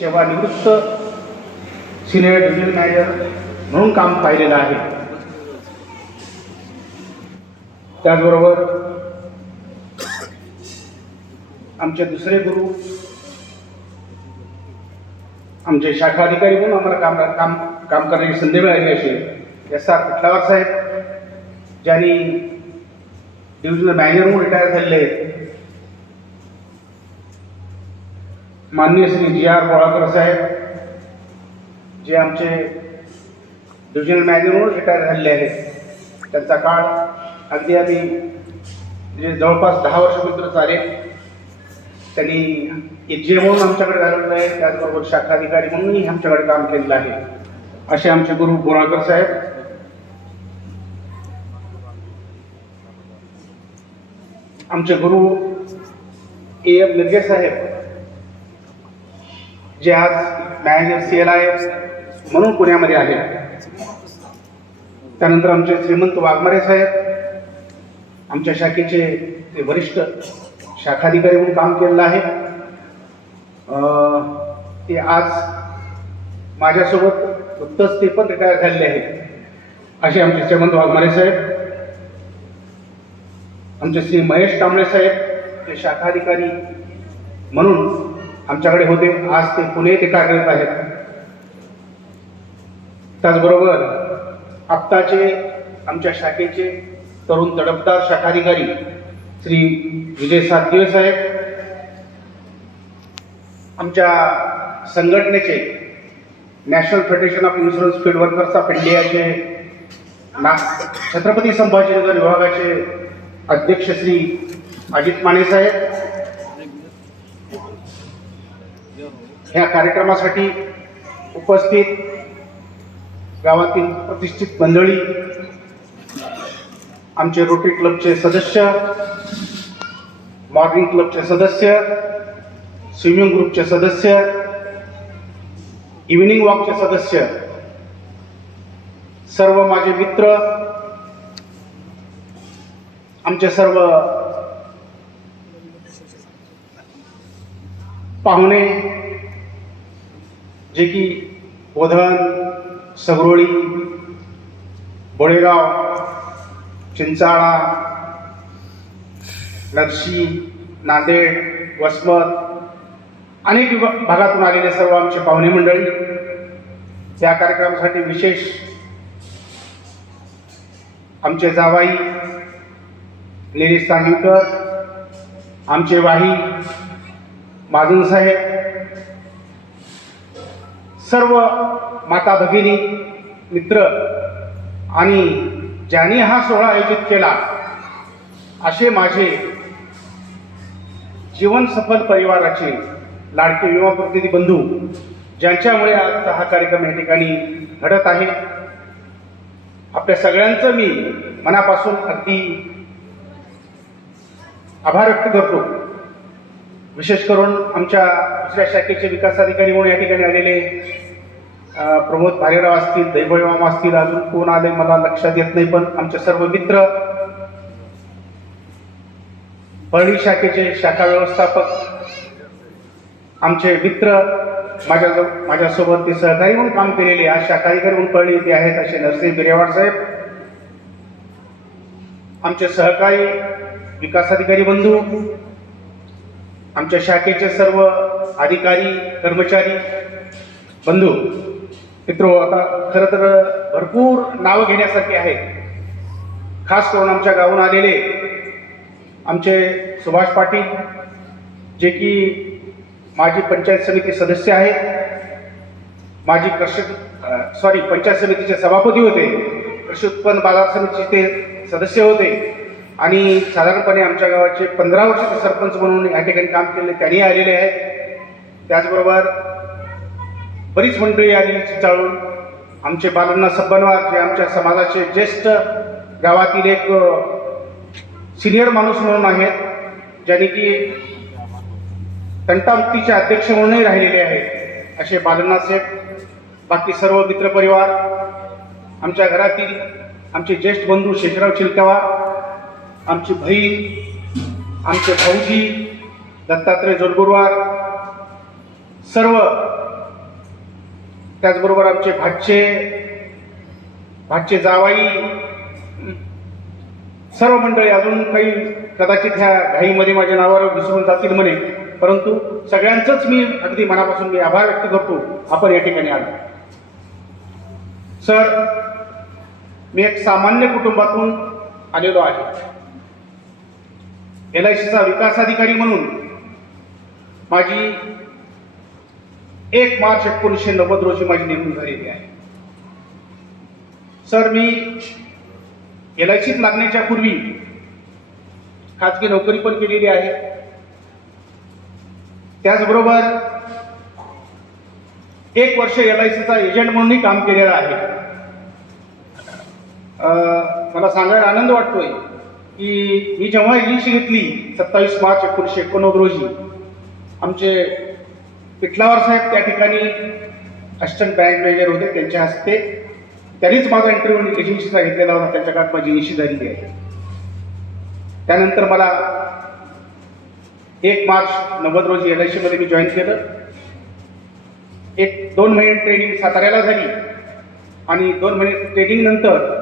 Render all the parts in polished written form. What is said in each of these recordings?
सेवानिवृत्त senior division manager म्हणून काम पाहिलेलं आहे. त्याचबरोबर आमचे दुसरे गुरु, आमचे शाखा अधिकारी म्हणून आम्हाला काम करण्याची संधी मिळाली अशी S.R. पिठलावर साहेब, ज्यांनी डिव्हिजनल मॅनेजर म्हणून रिटायर झालेले आहेत. माननीय श्री G.R. बोळाकर साहेब, जे आमचे डिव्हिजनल मॅनेजर म्हणून रिटायर झालेले आहेत. त्यांचा काळ अगदी आम्ही म्हणजे जवळपास 10 वर्ष मित्र चाले. त्यांनी जे म्हणून आमच्याकडे झालेलं आहे, त्याचबरोबर शाखा अधिकारी म्हणूनही आमच्याकडे काम केलेलं आहे. असे आमचे गुरु बोळाकर साहेब, आमचे गुरु A.M. निर्गे साहेब, जे आज मॅनेजर CLI म्हणून पुण्यामध्ये आहेत. त्यानंतर आमचे श्रीमंत वाघमारे साहेब, आमच्या शाखेचे ते वरिष्ठ शाखाधिकारी म्हणून काम केलेलं आहे. ते आज माझ्यासोबत नुकतंच ते पण रिटायर झालेले आहेत. असे आमचे श्रीमंत वाघमारे साहेब, आमचे श्री महेश कांबळे साहेब, ते शाखाधिकारी म्हणून आमच्याकडे होते. आज ते पुणे येथे कार्यरत आहेत. त्याचबरोबर आत्ताचे आमच्या शाखेचे तरुण तडफदार शाखाधिकारी श्री विजय सातगिरे साहेब, आमच्या संघटनेचे national federation of insurance field workers of इंडियाचे छत्रपती संभाजीनगर विभागाचे अध्यक्ष श्री अजित माने साहेब, ह्या कार्यक्रमासाठी उपस्थित गावातील प्रतिष्ठित मंडळी, आमचे रोटरी क्लबचे सदस्य, मॉर्निंग क्लबचे सदस्य, स्विमिंग ग्रुपचे सदस्य, इव्हिनिंग वॉकचे सदस्य, सर्व माझे मित्र, आमचे सर्व पाहुणे, जे की बोधन, सगरोळी, बोळेगाव, चिंचाळा, नरशी, नांदेड, वसमत अनेक भागातून आलेले सर्व आमचे पाहुणे मंडळी, या कार्यक्रमासाठी विशेष आमचे जावाई निलेश सांगवीकर, आमचे वाही महाजन साहेब, सर्व माता भगिनी, मित्र आणि ज्यांनी हा सोहळा आयोजित केला असे माझे जीवन सफल परिवाराचे लाडके विमा प्रतिनिधी बंधू, ज्यांच्यामुळे आजचा हा कार्यक्रम या ठिकाणी घडत आहे. आपल्या सगळ्यांचं मी मनापासून अगदी आभार व्यक्त करतो. विशेष करून आमच्या दुसऱ्या शाखेचे विकास अधिकारी म्हणून या ठिकाणी आलेले प्रमोद भालेराव असतील, दैभळे मामा असतील, अजून कोण आले मला लक्षात येत नाही, पण आमचे सर्व मित्र, परळी शाखेचे शाखा व्यवस्थापक, आमचे मित्र, माझ्यासोबत ते सहकारी म्हणून काम केलेले, आज शाखाधिकारी म्हणून परळी येथे आहेत, असे नरसिंह बिरेवाड साहेब, आमचे सहकारी विकास अधिकारी बंधू, आमच्या शाखेचे सर्व अधिकारी, कर्मचारी बंधू, मित्र. आता खरं तर भरपूर नावं घेण्यासारखी आहेत. खास करून आमच्या गावून आलेले आमचे सुभाष पाटील, जे की माजी पंचायत समिती सदस्य आहेत, माजी पंचायत समितीचे सभापती होते, कृषी उत्पन्न बाजार समितीचे ते सदस्य होते आणि साधारणपणे आमच्या गावाचे 15 वर्षाचे सरपंच म्हणून या ठिकाणी काम केले, त्यांनी आलेले आहेत. त्याचबरोबर बरीच मंडळी आली चिचाळून. आमचे बालण्णा सब्बनवार, जे आमच्या समाजाचे ज्येष्ठ गावातील एक सिनियर माणूस म्हणून आहेत, ज्यांनी की तंटामुक्तीचे अध्यक्ष म्हणूनही राहिलेले आहेत, असे बालण्णा साहेब. बाकी सर्व मित्रपरिवार, आमच्या घरातील आमचे ज्येष्ठ बंधू शेषराव चिलकावा, आमची बहीण, आमचे भाऊजी दत्तात्रय जोडगुरवार, सर्व त्याचबरोबर आमचे भाचे जावाई, सर्व मंडळी, अजून काही कदाचित ह्या घाईमध्ये माझ्या नावावर विसरून जातील म्हणे, परंतु सगळ्यांचंच मी अगदी मनापासून आभार व्यक्त करतो आपण या ठिकाणी आलो. सर, मी एक सामान्य कुटुंबातून आलेलो आहे. LICचा विकास अधिकारी म्हणून माझी 1 मार्च 1990 रोजी माझी नेमणूक झालेली आहे. सर, मी LICत लागण्याच्या पूर्वी खाजगी नोकरी पण केलेली आहे. त्याचबरोबर 1 वर्ष LICचा एजंट म्हणूनही काम केलेलं आहे. मला सांगायला आनंद वाटतोय की मी जेव्हा एजन्सी घेतली 27 मार्च 1989 रोजी, आमचे पिठलावर साहेब त्या ठिकाणी असिस्टंट बँक मॅनेजर होते, त्यांच्या हस्ते त्यांनीच माझा इंटरव्ह्यू एजन्सीचा घेतलेला होता. त्यांच्या काळात माझी एजन्सी झालेली आहे. त्यानंतर मला 1 मार्च 90 रोजी LICमध्ये मी जॉईन केलं. 1-2 महिने ट्रेनिंग साताऱ्याला झाली आणि 2 महिने ट्रेनिंग नंतर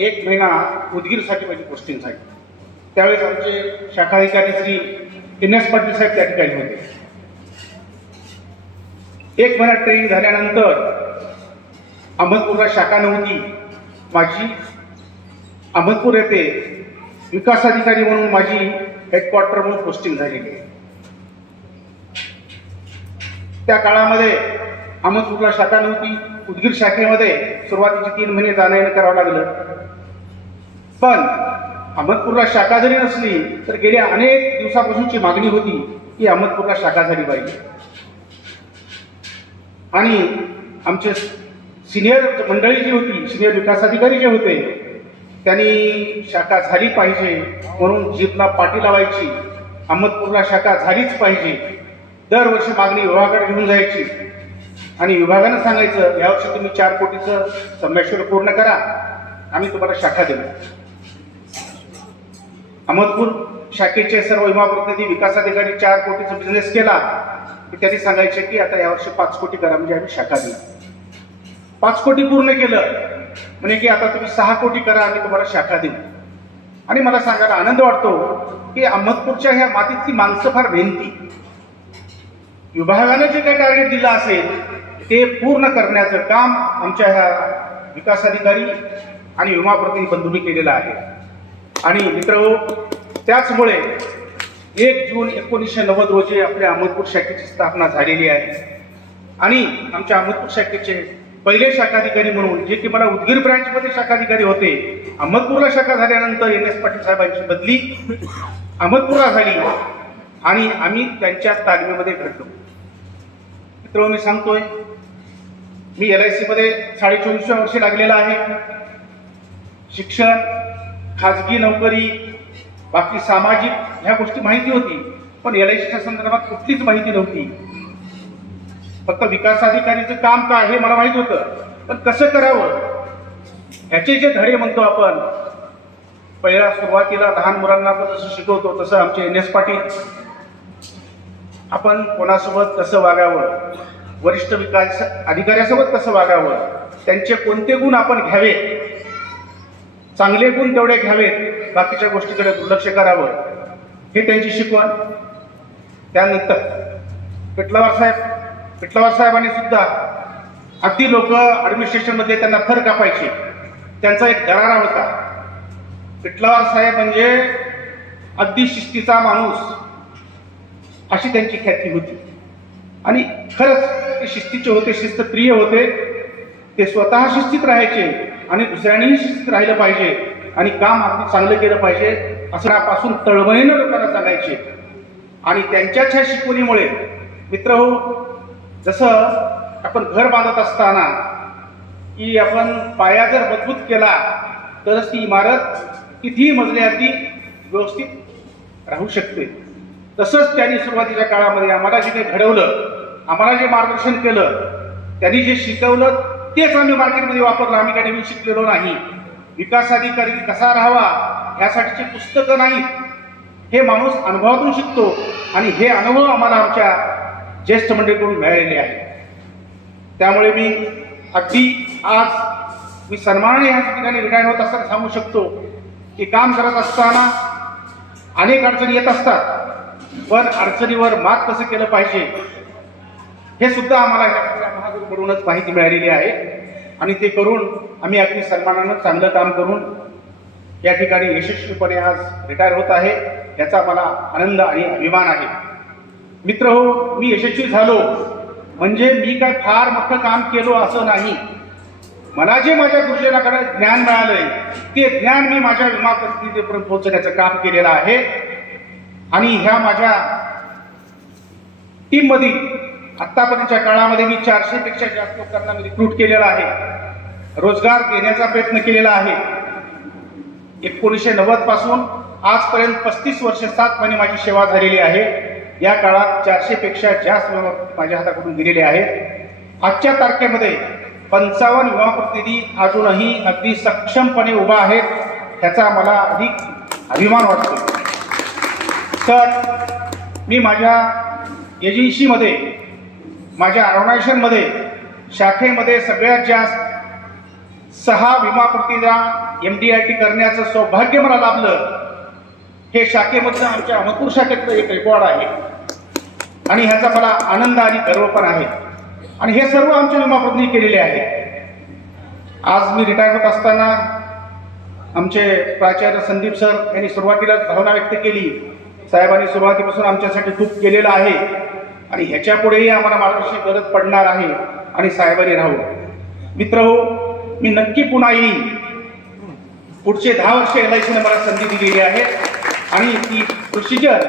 1 महिना उदगीरसाठी माझी पोस्टिंग झाली. त्यावेळेस आमचे शाखाधिकारी श्री दिनेश पाटील साहेब त्या ठिकाणी होते. 1 महिना ट्रेनिंग झाल्यानंतर अहमदपूरला शाखा नव्हती माझी. अहमदपूर येथे विकास अधिकारी म्हणून माझी हेडक्वार्टर म्हणून पोस्टिंग झालेली आहे. त्या काळामध्ये अहमदपूरला शाखा नव्हती. उदगीर शाखेमध्ये सुरुवातीचे 3 महिने जाणं येणं करावं लागलं. पण अहमदपूरला शाखा जरी नसली तर गेल्या अनेक दिवसापासूनची मागणी होती की अहमदपूरला शाखा झाली पाहिजे. आणि आमचे सिनियर मंडळी जी होती, सिनियर विकास अधिकारी जे होते, त्यांनी शाखा झाली पाहिजे म्हणून जीपला पाठी लावायची, अहमदपूरला शाखा झालीच पाहिजे. दरवर्षी मागणी विभागाकडे घेऊन जायची आणि विभागानं सांगायचं यावर्षी तुम्ही 4 कोटीचं संमेश्वर पूर्ण करा, आम्ही तुम्हाला शाखा देऊ. अहमदपूर शाखेचे सर्व विमा प्रतिनिधी विकास अधिकारी 4 कोटीचा बिझनेस केला की त्यांनी सांगायचे की आता यावर्षी 5 कोटी करा, म्हणजे आम्ही शाखा देऊ. 5 कोटी पूर्ण केलं म्हणजे की आता तुम्ही 6 कोटी करा, आम्ही तुम्हाला शाखा देऊ. आणि मला सांगायला आनंद वाटतो की अहमदपूरच्या ह्या मातीतली माणसं फार मेहनती. विभागानं जे काही टार्गेट दिलं असेल ते पूर्ण करण्याचं काम आमच्या ह्या विकास अधिकारी आणि विमा प्रतिनिधी बंधूंनी केलेलं आहे. आणि मित्रहो, त्याचमुळे 1 जून 1990 रोजी आपल्या अहमदपूर शाखेची स्थापना झालेली आहे. आणि आमच्या अहमदपूर शाखेचे पहिले शाखाधिकारी म्हणून, जे की मला उदगीर ब्रँचमध्ये शाखाधिकारी होते, अहमदपूरला शाखा झाल्यानंतर NS पाटील साहेबांची बदली अहमदपूरला झाली आणि आम्ही त्यांच्या तालमीमध्ये घडलो. मित्र, मी सांगतोय, मी LICमध्ये 24.5 वर्षे लागलेला आहे. शिक्षण, खाजगी नोकरी, बाकी सामाजिक ह्या गोष्टी माहिती होती, पण LICच्या संदर्भात कुठलीच माहिती नव्हती. फक्त विकास अधिकारीचं काम काय हे मला माहित होतं, पण कसं करावं ह्याचे जे धडे म्हणतो आपण, पहिल्या सुरुवातीला लहान मुलांना आपण जसं शिकवतो तसं आमचे NS पाटील, आपण कोणासोबत कसं वागावं, वरिष्ठ विकास अधिकाऱ्यासोबत कसं वागावं, त्यांचे कोणते गुण आपण घ्यावे, चांगले गुण तेवढे घ्यावेत, बाकीच्या गोष्टीकडे दुर्लक्ष करावं, हे त्यांची शिकवण. त्यानंतर पिठलावर साहेबांनी सुद्धा अगदी लोक ॲडमिनिस्ट्रेशनमध्ये त्यांना थर कापायचे, त्यांचा एक दरारा होता. पिठलावर साहेब म्हणजे अगदी शिस्तीचा माणूस, अशी त्यांची ख्याती होती. आणि खरंच ते शिस्तीचे होते, शिस्तप्रिय होते. ते स्वतः शिस्तीत राहायचे आणि दुसऱ्यांनीही शिस्तीत राहिलं पाहिजे आणि काम अगदी चांगलं केलं पाहिजे असं त्यापासून तळमळीनं लोकांना सांगायचे. आणि त्यांच्याच ह्या शिकवणीमुळे मित्रहो, जसं आपण घर बांधत असताना की आपण पाया जर मजबूत केला तरच ती इमारत कितीही मजले अगदी व्यवस्थित राहू शकते. तसंच त्यांनी सुरुवातीच्या काळामध्ये आम्हाला जे काही घडवलं, आम्हाला जे मार्गदर्शन केलं, त्यांनी जे शिकवलं तेच आम्ही मार्केटमध्ये वापरलं. आम्ही काही नवीन शिकलेलो नाही. विकास अधिकारी कसा राहावा ह्यासाठीची पुस्तकं नाहीत, हे माणूस अनुभवातून शिकतो आणि हे अनुभव आम्हाला आमच्या ज्येष्ठ मंडळीकडून मिळालेले आहे. त्यामुळे मी अगदी आज मी सन्मानाने या ठिकाणी रिटायर होत असताना सांगू शकतो की काम करत असताना अनेक अडचणी येत असतात, पण अडचणीवर मात कसं केलं पाहिजे हे सुद्धा आम्हाला या महागुरूकडूनच माहिती मिळालेली आहे आणि ते करून आम्ही अगदी सन्मानानं चांगलं काम करून या ठिकाणी यशस्वीपणे आज रिटायर होत आहे, याचा मला आनंद आणि अभिमान आहे. मित्र हो, मी यशस्वी झालो म्हणजे मी काय फार मोठं काम केलो असं नाही. मला जे माझ्या गुरुजनाकडे ज्ञान मिळालंय ते ज्ञान मी माझ्या विमा परिस्थितीपर्यंत पोहोचण्याचं काम केलेलं आहे आणि ह्या माझ्या टीममधील आत्तापर्यंतच्या काळामध्ये मी 400 पेक्षा जास्त लोकांना मी रिक्रूट केलेला आहे, रोजगार देण्याचा प्रयत्न केलेला आहे. 1990 पासून आजपर्यंत 35 वर्ष 7 महिने माझी सेवा झालेली आहे. या काळात 400 पेक्षा जास्त माझ्या हाताकडून दिलेले आहेत. आजच्या तारखेमध्ये 55 युवा प्रतिनिधी अजूनही अगदी सक्षमपणे उभा आहेत, ह्याचा मला अधिक अभिमान वाटतो. तर मी माझ्या एजन्सीमध्ये, माझ्या ऑर्गनायझेशनमध्ये, शाखेमध्ये सगळ्यात जास्त 6 विमा प्रतिनिधी MDRT करण्याचं सौभाग्य मला लाभलं. हे शाखेमधलं आमच्या अहमदपूर शाखेतलं एक रेकॉर्ड आहे आणि ह्याचा मला आनंद आणि गर्व पण आहे आणि हे सर्व आमच्या विमा प्रतिनिधी केलेले आहे. आज मी रिटायर होत असताना आमचे प्राचार्य संदीप सर यांनी सुरुवातीला भावना व्यक्त केली. साहेबांनी सुरुवातीपासून आमच्यासाठी खूप केलेलं आहे आणि ह्याच्या पुढेही आम्हाला मार्गदर्शनाची गरज पडणार आहे आणि साहेबांनी राहू. मित्र हो, मी नक्की पुन्हा येईन. पुढचे 10 वर्ष LICने मला संधी दिलेली आहे आणि ती प्रोसिजर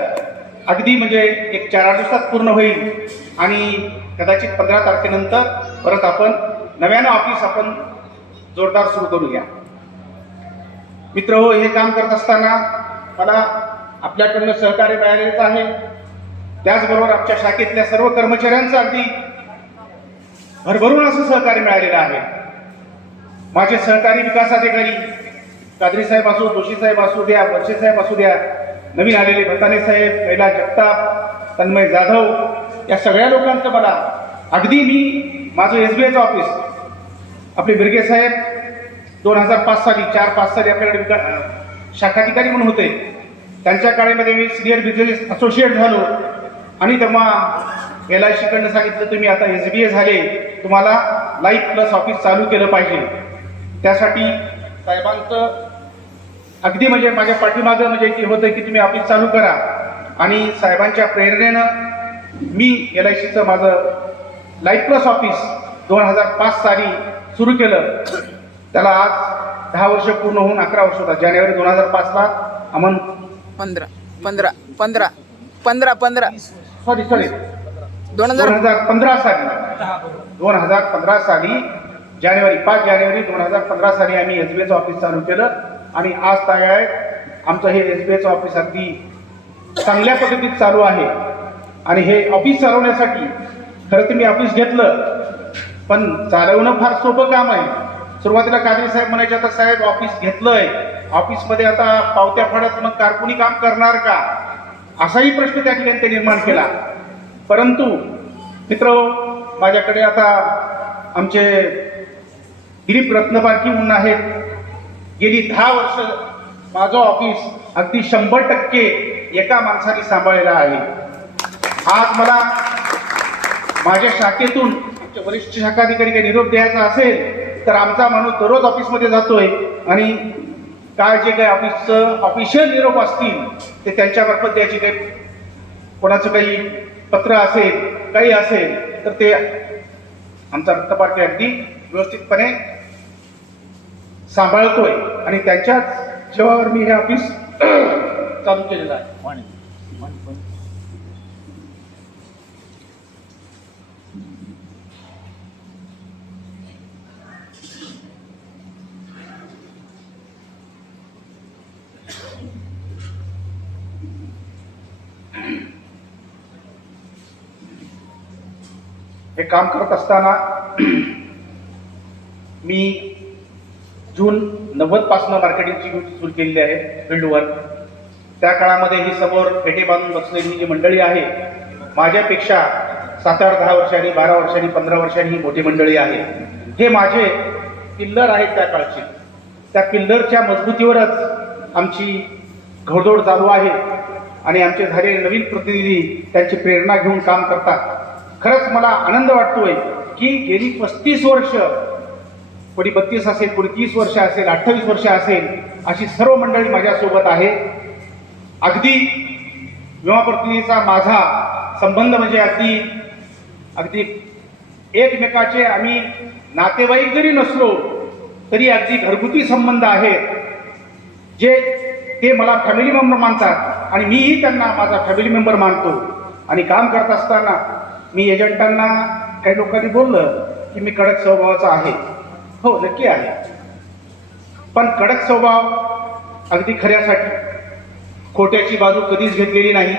अगदी म्हणजे एक 4-8 दिवसात पूर्ण होईल आणि कदाचित 15 तारखेनंतर परत आपण नव्यानं ऑफिस आपण जोरदार सुरू करूया. मित्र हो, हे काम करत असताना मला आपल्याकडनं सहकार्य मिळालेच आहे. त्याचबरोबर आमच्या शाखेतल्या सर्व कर्मचाऱ्यांचं अगदी भरभरून असं सहकार्य मिळालेलं आहे. माझे सहकारी विकास अधिकारी कादरी साहेब असो, जोशी साहेब असू द्या, वर्षे साहेब असू द्या, नवीन आलेले भताने साहेब, कैलास जगताप, तन्मय जाधव, या सगळ्या लोकांचं मला अगदी मी माझं SBIचं ऑफिस, आपले बिरगे साहेब 2005 साली 4-5 साली आपल्याकडे शाखाधिकारी म्हणून होते. त्यांच्या काळामध्ये मी सिनियर बिझनेस असोसिएट झालो आणि तेव्हा LICकडनं सांगितलं तुम्ही आता SBI झाले, तुम्हाला लाईफ प्लस ऑफिस चालू केलं पाहिजे. त्यासाठी साहेबांचं अगदी म्हणजे माझ्या पाठीमागं म्हणजे की होतं की तुम्ही ऑफिस चालू करा आणि साहेबांच्या प्रेरणेनं मी LICचं माझं लाईफ प्लस ऑफिस 2005 साली सुरू केलं. त्याला आज 10 वर्ष पूर्ण होऊन 11 वर्ष होतात. जानेवारी 2005ला अमन 2015 साली जानेवारी 5 जानेवारी 2015 साली आम्ही SBIचं ऑफिस चालू केलं आणि आज काय आहे आमचं हे SBIचं ऑफिस अगदी चांगल्या पद्धतीत चालू आहे. आणि हे ऑफिस चालवण्यासाठी खरं तर मी ऑफिस घेतलं पण चालवणं फार सोपं काम आहे. सुरुवातीला कादरी साहेब म्हणायचे आता साहेब ऑफिस घेतलंय, ऑफिसमध्ये आता पावत्या फाडत मग कारकुनी काम करणार का, असाही प्रश्न त्या ठिकाणी ते निर्माण केला. परंतु मित्र, माझ्याकडे आता आमचे दिलीप रत्नबारकी म्हणून आहेत. गेली 10 वर्ष माझं ऑफिस अगदी 100% एका माणसाने सांभाळलेलं आहे. आज मला माझ्या शाखेतून आमच्या वरिष्ठ शाखाधिकारी काही निरोप द्यायचा असेल तर आमचा माणूस दररोज ऑफिसमध्ये जातोय आणि काय जे काही ऑफिसचं ऑफिशियल निरोप असतील ते त्यांच्यामार्फत द्यायची काही कोणाचं काही पत्र असेल काही असेल तर ते आमचा रत्नबारके अगदी व्यवस्थितपणे सांभाळतोय आणि त्यांच्याच जेव्हावर मी हे ऑफिस चालू केलेलं आहे. हे काम करत असताना मी जून 90 पासून मार्केटिंगची ड्युटी सुरू केलेली आहे फील्डवर. त्या काळामध्ये ही समोर फेटे बांधून बसलेली जी मंडळी आहे माझ्यापेक्षा 7-8, 10 वर्षांनी, 12 वर्षांनी, 15 वर्षांनी ही मोठी मंडळी आहे. हे माझे पिल्लर आहेत त्या काळचे. त्या पिल्लरच्या मजबूतीवरच आमची घोडदौड चालू आहे आणि आमचे झालेले नवीन प्रतिनिधी त्यांची प्रेरणा घेऊन काम करतात. खरंच मला आनंद वाटतोय की गेली 35 वर्ष, कोणी 32 असेल, कोणी 30 वर्ष असेल, 28 वर्ष असेल, अशी सर्व मंडळी माझ्यासोबत आहे. अगदी विमा प्रतिनिधीचा माझा संबंध म्हणजे अगदी एकमेकाचे आम्ही नातेवाईक जरी नसलो तरी अगदी घरगुती संबंध आहेत, जे ते मला फॅमिली मेंबर मानतात आणि मीही त्यांना माझा फॅमिली मेंबर मानतो. आणि काम करत असताना मी एजंटांना काही लोकांनी बोललं की मी कडक स्वभावाचा आहे. हो, नक्की आहे, पण कडक स्वभाव अगदी खऱ्यासाठी खोट्याची बाजू कधीच घेतलेली नाही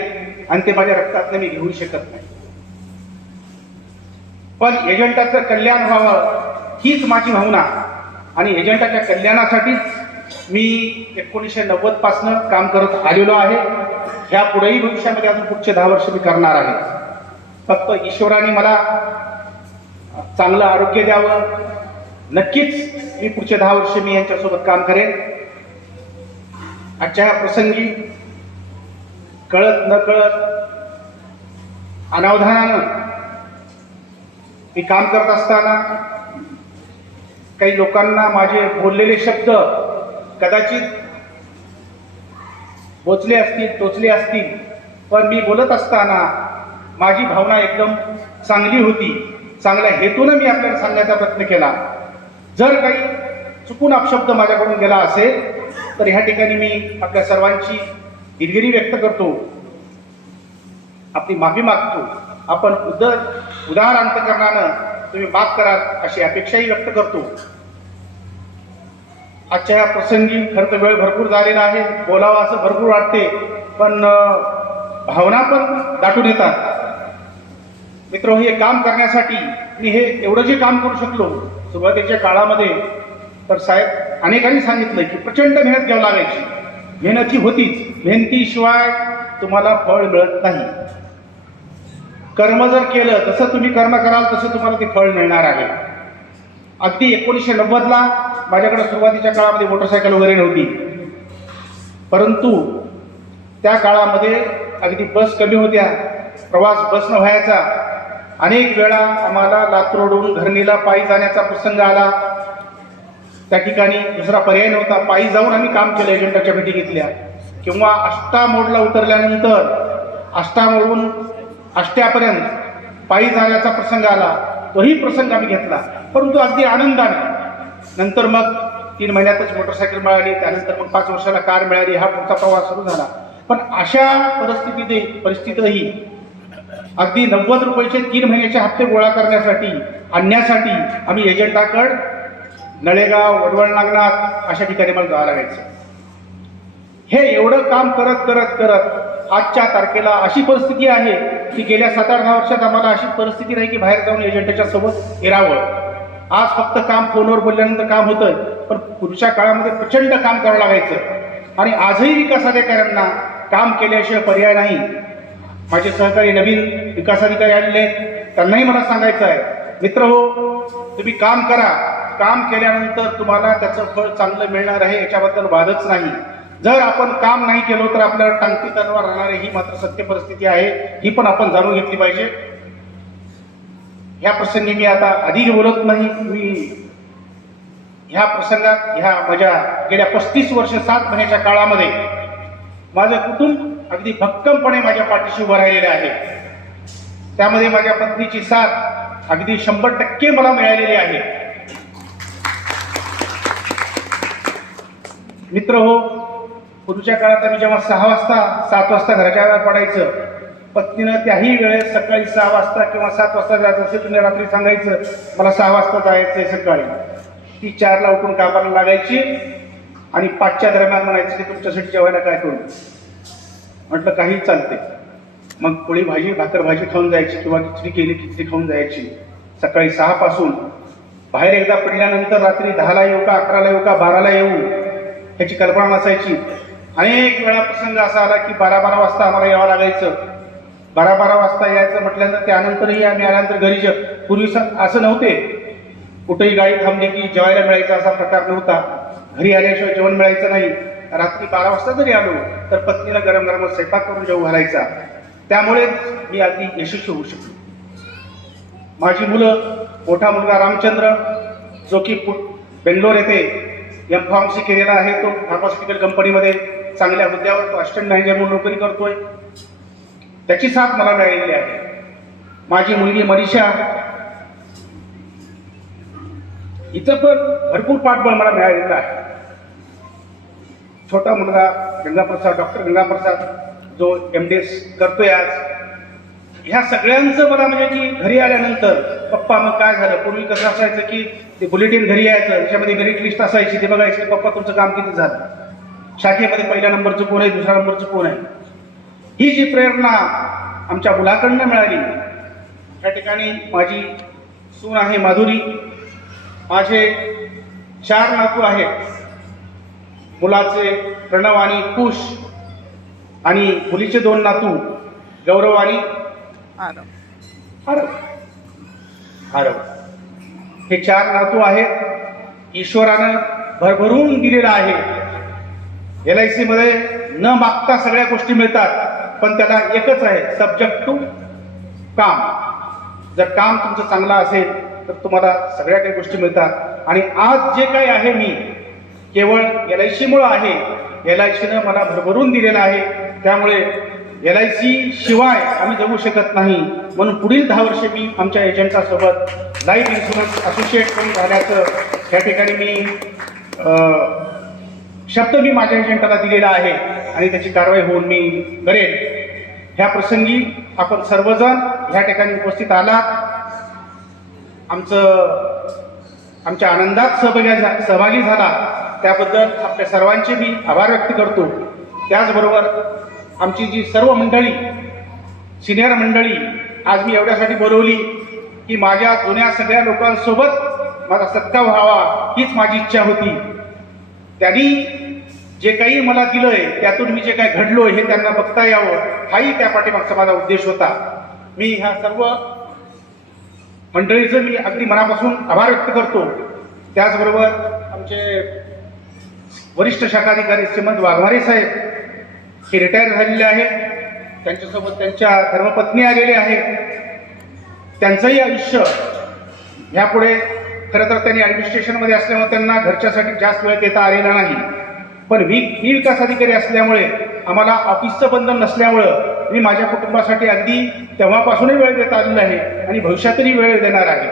आणि ते माझ्या रक्तातनं मी घेऊ शकत नाही. पण एजंटाचं कल्याण व्हावं हीच माझी भावना आणि एजंटाच्या कल्याणासाठीच मी 1990 पासनं काम करत आलेलो आहे. ह्या पुढेही भविष्यामध्ये अजून पुढचे 10 वर्ष मी करणार आहे. फक्त ईश्वराने मला चांगलं आरोग्य द्यावं. नक्कीच मी पुढचे 10 वर्ष मी यांच्यासोबत काम करेन. आजच्या ह्या प्रसंगी कळत न कळत अनावधानानं मी काम करत असताना काही लोकांना माझे बोललेले शब्द कदाचित बोचले असतील, टोचले असतील, पण मी बोलत असताना माझी भावना एकदम चांगली होती. चांगल्या हेतूनं मी आपल्याला सांगण्याचा प्रयत्न केला. जर काही चुकून अपशब्द माझ्याकडून गेला असेल तर ह्या ठिकाणी मी आपल्या सर्वांची दिलगिरी व्यक्त करतो, आपली माफी मागतो. आपण उदार अंतकरणानं तुम्ही माफ करा अशी अपेक्षाही व्यक्त करतो. आजच्या या प्रसंगी खरं तर वेळ भरपूर झालेला आहे, बोलावं असं भरपूर वाटते, पण भावना पण दाटून येतात. मित्र, हे काम करण्यासाठी मी हे एवढं जे काम करू शकलो सुरुवातीच्या काळामध्ये, तर साहेब अनेकांनी सांगितलं की प्रचंड मेहनत घ्यावी लागायची. मेहनत ही होतीच, मेहनतीशिवाय तुम्हाला फळ मिळत नाही. कर्म जर केलं, जसं तुम्ही कर्म कराल तसं तुम्हाला ते फळ मिळणार आहे. अगदी 1990ला माझ्याकडे सुरुवातीच्या काळामध्ये मोटरसायकल वगैरे नव्हती, परंतु त्या काळामध्ये अगदी बस कमी होत्या, प्रवास बसनं व्हायचा. अनेक वेळा आम्हाला लातूरवरून घरणीला पायी जाण्याचा प्रसंग आला. त्या ठिकाणी दुसरा पर्याय नव्हता, पायी जाऊन आम्ही काम केलं, एजंटाच्या भेटी घेतल्या. किंवा आष्टा मोडला उतरल्यानंतर आष्टामोडून आष्ट्यापर्यंत पायी जाण्याचा प्रसंग आला, तोही प्रसंग आम्ही घेतला, परंतु अगदी आनंदाने. नंतर मग 3 महिन्यातच मोटरसायकल मिळाली, त्यानंतर मग 5 वर्षाला कार मिळाली, हा पुढचा प्रवास सुरू झाला. पण अशा परिस्थितीतही अगदी 90 रुपयाचे 3 महिन्याचे हप्ते गोळा आणण्यासाठी आम्ही एजंटाकडं नळेगाव, वडवळ, नागनाथ अशा ठिकाणी मला जावं लागायचं. हे एवढं काम करत करत करत आजच्या तारखेला अशी परिस्थिती आहे की गेल्या 7-8 वर्षात आम्हाला अशी परिस्थिती नाही की बाहेर जाऊन एजंटाच्या सोबत फिरावं. आज फक्त काम फोनवर बोलल्यानंतर काम होतं, पण पुढच्या काळामध्ये प्रचंड काम करावं लागायचं. आणि आजही विकास अधिकाऱ्यांना काम केल्याशिवाय पर्याय नाही. माझे सहकारी नवीन विकास अधिकारी आलेले, त्यांनाही मला सांगायचं आहे, मित्र हो, तुम्ही काम करा. काम केल्यानंतर तुम्हाला त्याचं फळ चांगलं मिळणार आहे, याच्याबद्दल वादच नाही. जर आपण काम नाही केलं तर आपल्याला टांगती तलवार राहणार आहे, ही मात्र सत्य परिस्थिती आहे. ही पण आपण जाणून घेतली पाहिजे. ह्या प्रसंगी मी आता अधिक बोलत नाही. मी ह्या प्रसंगात ह्या माझ्या गेल्या 35 वर्ष 7 महिन्याच्या काळामध्ये माझं कुटुंब अगदी भक्कमपणे माझ्या पाठीशी उभं राहिलेलं आहे. त्यामध्ये माझ्या पत्नीची साथ अगदी 100% मला मिळालेली आहे. मित्र हो, पूर्वीच्या काळात आम्ही जेव्हा 6 वाजता 7 वाजता घराच्या बाहेर पडायचं, पत्नीनं त्याही वेळेस सकाळी 6 वाजता किंवा 7 वाजता जायचं असेल, तुम्ही रात्री सांगायचं मला 6 वाजता जायचं आहे सकाळी. ती 4ला उठून कामाला लागायची आणि 5च्या दरम्यान म्हणायची की तुमच्यासाठी जेवायला काय करू. म्हटलं काही चालते. मग पोळी भाजी, भाकर भाजी खाऊन जायची किंवा खिचडी केली खिचडी खाऊन जायची. सकाळी 6 पासून बाहेर एकदा पडल्यानंतर रात्री 10ला येऊ का, 11ला येऊ का, 12ला येऊ ह्याची कल्पना नसायची. अनेक वेळा प्रसंग असा आला की 12-12 वाजता आम्हाला यावं लागायचं. 12 वाजता यायचं म्हटल्यानंतर त्यानंतरही आम्ही आल्यानंतर घरी पूर्वी असं नव्हते, कुठेही गाडी थांबली की जेवायला मिळायचा असा प्रकार नव्हता. घरी आल्याशिवाय जेवण मिळायचं नाही. रात्री 12 वाजता जरी आलो तर पत्नीला गरम गरम स्वयंपाक करून जेवू घालायचा. त्यामुळे मी अगदी यशस्वी होऊ शकलो. माझी मुलं, मोठा मुलगा रामचंद्र जो की बेंगलोर येथे M.Pharm.C केलेला आहे, तो फार्मास्युटिकल कंपनीमध्ये चांगल्या हुद्द्यावर तो असिस्टंट मॅनेजर म्हणून नोकरी करतोय. त्याची साथ मला मिळालेली आहे. माझी मुलगी मनीषा, हिचं पण भरपूर पाठबळ मला मिळालेलं आहे. छोटा मुलगा गंगाप्रसाद, डॉक्टर गंगाप्रसाद जो MDS करतोय आज. ह्या सगळ्यांचं मला म्हणजे की घरी आल्यानंतर पप्पा मग काय झालं, पूर्वी कसं असायचं की ते बुलेटिन घरी यायचं, त्याच्यामध्ये मेरिट लिस्ट असायची, ते बघायचं पप्पा तुमचं काम किती झालं, शाखेमध्ये पहिल्या नंबरचं कोण आहे, दुसऱ्या नंबरचं कोण आहे. ही जी प्रेरणा आमच्या मुलाकडनं मिळाली. त्या ठिकाणी माझी सून आहे माधुरी, माझे 4 नातू आहेत. मुलाचे प्रणव आणि कुश आणि मुलीचे 2 नातू गौरव आणि आरव. हे 4 नातू आहेत. ईश्वरानं भरभरून दिलेला आहे. LIC मध्ये न मागता सगळ्या गोष्टी मिळतात, पण त्याला एकच आहे, सब्जेक्ट टू काम. जर काम तुमचं चांगलं असेल तर तुम्हाला सगळ्या काही गोष्टी मिळतात. आणि आज जे काही आहे मी केवळ LIC मुळे आहे. LICनं मला भरभरून दिलेलं आहे. त्यामुळे LIC शिवाय आम्ही जगू शकत नाही. म्हणून पुढील 10 वर्षे मी आमच्या एजंटासोबत लाईफ इन्शुरन्स असोसिएट म्हणून राहण्याचं या ठिकाणी मी शब्द मी माझ्या एजंटाला दिलेला आहे आणि त्याची कारवाई होऊन मी करेन. ह्या प्रसंगी आपण सर्वजण ह्या ठिकाणी उपस्थित आलात. आमच्या आनंदात सहभागी झाला त्याबद्दल आपल्या सर्वांचे मी आभार व्यक्त करतो. त्याचबरोबर आमची जी सर्व मंडळी, सिनियर मंडळी आज मी एवढ्यासाठी बोलवली की माझ्या जुन्या सगळ्या लोकांसोबत माझा सत्कार व्हावा, हीच माझी इच्छा होती. त्यांनी जे काही मला दिलंय त्यातून मी जे काही घडलोय हे त्यांना बघता यावं, हाही त्या पाठीमागचा माझा उद्देश होता. मी ह्या सर्व मंडळीचं मी अगदी मनापासून आभार व्यक्त करतो. त्याचबरोबर आमचे वरिष्ठ शाखाधिकारी श्रीमंत वाघमारे साहेब हे रिटायर झालेले आहेत. त्यांच्यासोबत त्यांच्या धर्मपत्नी आलेले आहेत. त्यांचंही आयुष्य ह्यापुढे खरं तर त्यांनी ॲडमिनिस्ट्रेशनमध्ये असल्यामुळे त्यांना घरच्यासाठी जास्त वेळ देता आलेला नाही. पण मी विकास अधिकारी असल्यामुळे, आम्हाला ऑफिसचं बंधन नसल्यामुळं मी माझ्या कुटुंबासाठी अगदी तेव्हापासूनही वेळ देता आलेला आहे आणि भविष्यातही वेळ देणार आहे.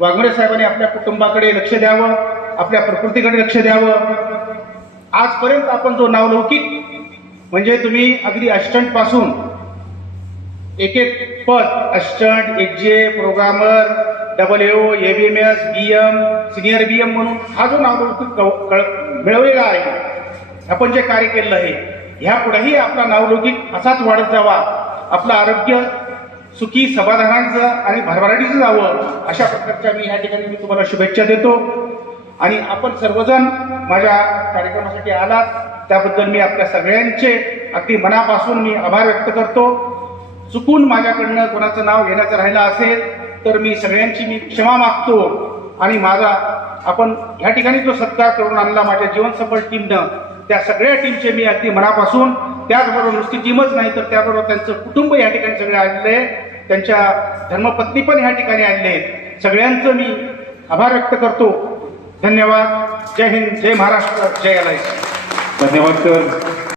वाघमारे साहेबांनी आपल्या कुटुंबाकडे लक्ष द्यावं, आपल्या प्रकृतीकडे लक्ष द्यावं. आजपर्यंत आपण जो नावलौकिक म्हणजे तुम्ही अगदी असिस्टंटपासून एक पद, assistant, HJ, programmer, AO, ABMS, BM, senior BM म्हणून हा जो नावलौकिक मिळवलेला आहे, आपण जे कार्य केलेलं आहे, ह्यापुढेही आपला नावलौकिक असाच वाढत जावा. आपलं आरोग्य सुखी, समाधानाचं आणि भरभराटीचं जावं, अशा प्रकारच्या मी ह्या ठिकाणी मी तुम्हाला शुभेच्छा देतो. आणि आपण सर्वजण माझ्या कार्यक्रमासाठी आलात त्याबद्दल मी आपल्या सगळ्यांचे अगदी मनापासून मी आभार व्यक्त करतो. चुकून माझ्याकडनं कोणाचं नाव घेण्याचं राहिलं असेल तर मी सगळ्यांची मी क्षमा मागतो. आणि आपण ह्या ठिकाणी जो सत्कार करून आणला माझ्या जीवन सफल टीमनं, त्या सगळ्या टीमचे मी अगदी मनापासून, त्याचबरोबर नुसती टीमच नाही तर त्याबरोबर त्यांचं कुटुंब या ठिकाणी सगळे आलेले आहेत, त्यांच्या धर्मपत्नी पण ह्या ठिकाणी आलेले आहेत, सगळ्यांचं मी आभार व्यक्त करतो. धन्यवाद. जय हिंद, जय महाराष्ट्र, जय LIC. धन्यवाद सर.